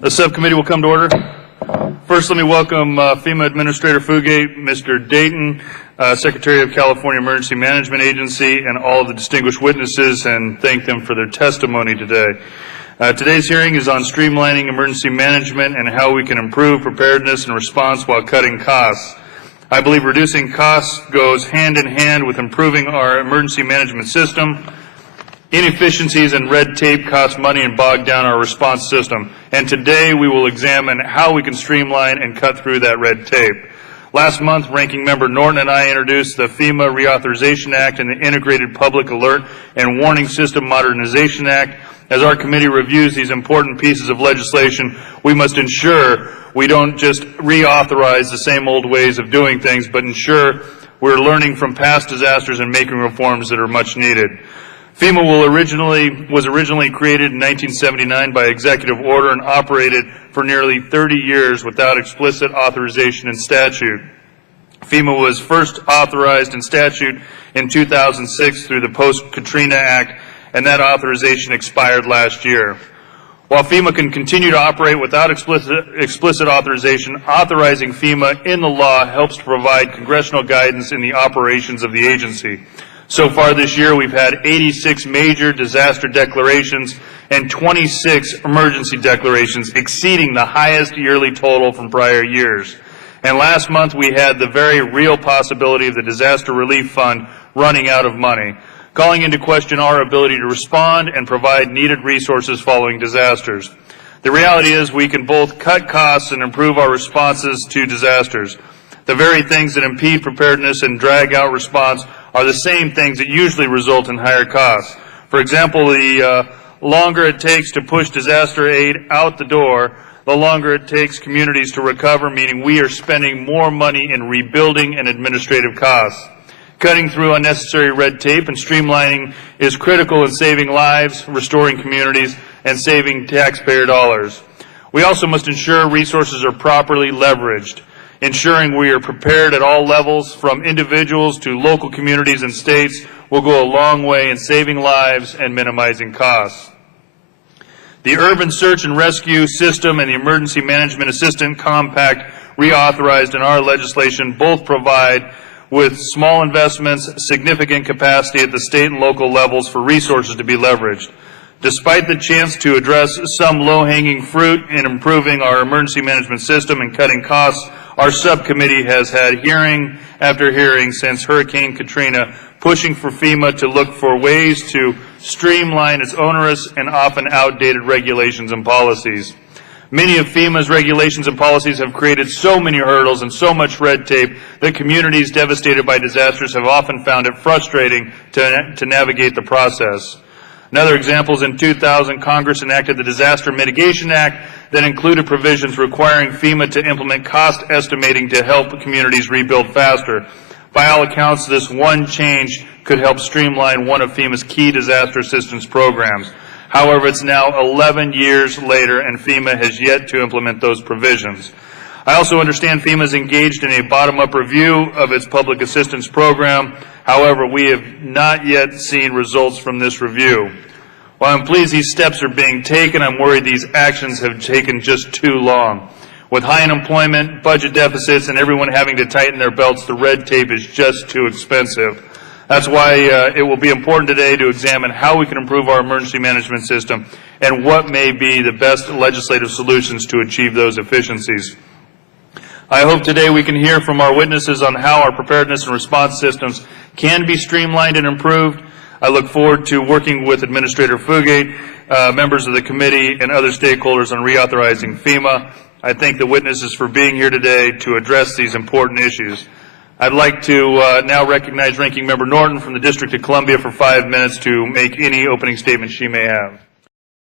The subcommittee will come to order. First, let me welcome FEMA Administrator Fugate, Mr. Dayton, Secretary of California Emergency Management Agency, and all of the distinguished witnesses, and thank them for their testimony today. Today's hearing is on streamlining emergency management and how we can improve preparedness and response while cutting costs. I believe reducing costs goes hand in hand with improving our emergency management system. Inefficiencies and red tape cost money and bog down our response system. And today we will examine how we can streamline and cut through that red tape. Last month, Ranking Member Norton and I introduced the FEMA Reauthorization Act and the Integrated Public Alert and Warning System Modernization Act. As our committee reviews these important pieces of legislation, we must ensure we don't just reauthorize the same old ways of doing things, but ensure we're learning from past disasters and making reforms that are much needed. FEMA was originally created in 1979 by executive order and operated for nearly 30 years without explicit authorization in statute. FEMA was first authorized in statute in 2006 through the Post-Katrina Act, and that authorization expired last year. While FEMA can continue to operate without explicit authorization, authorizing FEMA in the law helps to provide congressional guidance in the operations of the agency. So far this year, we've had 86 major disaster declarations and 26 emergency declarations, exceeding the highest yearly total from prior years. And last month, we had the very real possibility of the Disaster Relief Fund running out of money, calling into question our ability to respond and provide needed resources following disasters. The reality is we can both cut costs and improve our responses to disasters. The very things that impede preparedness and drag out response are the same things that usually result in higher costs. For example, the longer it takes to push disaster aid out the door, the longer it takes communities to recover, meaning we are spending more money in rebuilding and administrative costs. Cutting through unnecessary red tape and streamlining is critical in saving lives, restoring communities, and saving taxpayer dollars. We also must ensure resources are properly leveraged. Ensuring we are prepared at all levels, from individuals to local communities and states, will go a long way in saving lives and minimizing costs. The Urban Search and Rescue System and the Emergency Management Assistant Compact, reauthorized in our legislation, both provide, with small investments, significant capacity at the state and local levels for resources to be leveraged. Despite the chance to address some low-hanging fruit in improving our emergency management system and cutting costs, our subcommittee has had hearing after hearing since Hurricane Katrina, pushing for FEMA to look for ways to streamline its onerous and often outdated regulations and policies. Many of FEMA's regulations and policies have created so many hurdles and so much red tape that communities devastated by disasters have often found it frustrating to navigate the process. Another example is in 2000, Congress enacted the Disaster Mitigation Act that included provisions requiring FEMA to implement cost estimating to help communities rebuild faster. By all accounts, this one change could help streamline one of FEMA's key disaster assistance programs. However, it's now 11 years later and FEMA has yet to implement those provisions. I also understand FEMA is engaged in a bottom-up review of its public assistance program. However, we have not yet seen results from this review. While I'm pleased these steps are being taken, I'm worried these actions have taken just too long. With high unemployment, budget deficits, and everyone having to tighten their belts, the red tape is just too expensive. That's why it will be important today to examine how we can improve our emergency management system and what may be the best legislative solutions to achieve those efficiencies. I hope today we can hear from our witnesses on how our preparedness and response systems can be streamlined and improved. I look forward to working with Administrator Fugate, members of the committee, and other stakeholders on reauthorizing FEMA. I thank the witnesses for being here today to address these important issues. I'd like to now recognize Ranking Member Norton from the District of Columbia for 5 minutes to make any opening statements she may have.